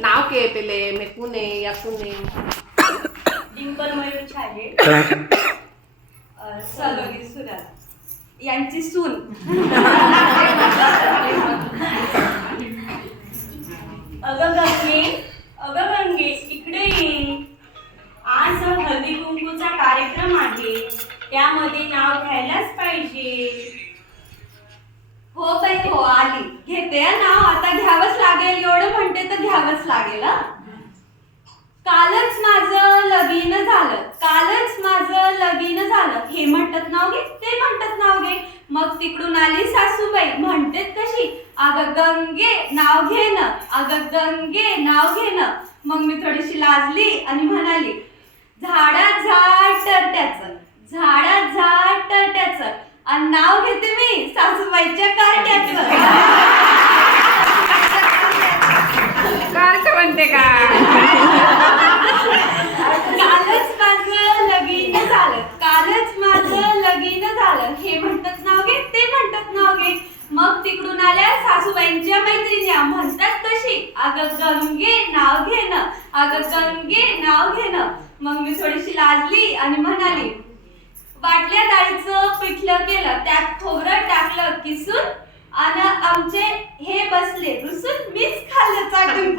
नाव के पेले मेकुने याकुने डिंपल मयूर छाजे सलोनी सुराला यांची सून अगं गंगे इकडे ये. आज हळदी कुंकूचा कार्यक्रम आहे, त्यामध्ये नाव घ्यायलाच पाहिजे. हो बाई हो आली घेते हा नाव. आता घ्यावंच लागेल, एवढं म्हणते तर घ्यावंच लागेल हा. कालच माझं लगीन झालं, कालच माझं लगीन झालं, हे म्हणतात नाव घे, ते म्हणतात नाव घे. मग तिकडून आली सासूबाई, म्हणते कशी, अगं गंगे नाव घे न, अगं गंगे नाव घे न. मग मी थोडीशी लाजली आणि म्हणाली, झाडात झाड टरट्याचं, झाडात झाड टरट्याचं, आणि नाव घेते मी सासूबाईच्या कार्ट्याचं. कार्ट म्हणते का? कालच माझं लगीन झालं, कालच माझं लगीन झालं, हे म्हणतात नाव घे, ते म्हणतात नाव घे. मग तिकडून आल्या सासूबाईंच्या मैत्रिणी, म्हणतात कशी, अगं गंगे नाव घे न, अगं गंगे नाव घे न. मग मी थोडीशी लाजली आणि म्हणाली, वाटल्या डाळीचं पिठलं केलं, त्यात खोबरं टाकलं किसून, आणि आमचे हे बसले रुसून, मीच खाल्लं चाटून.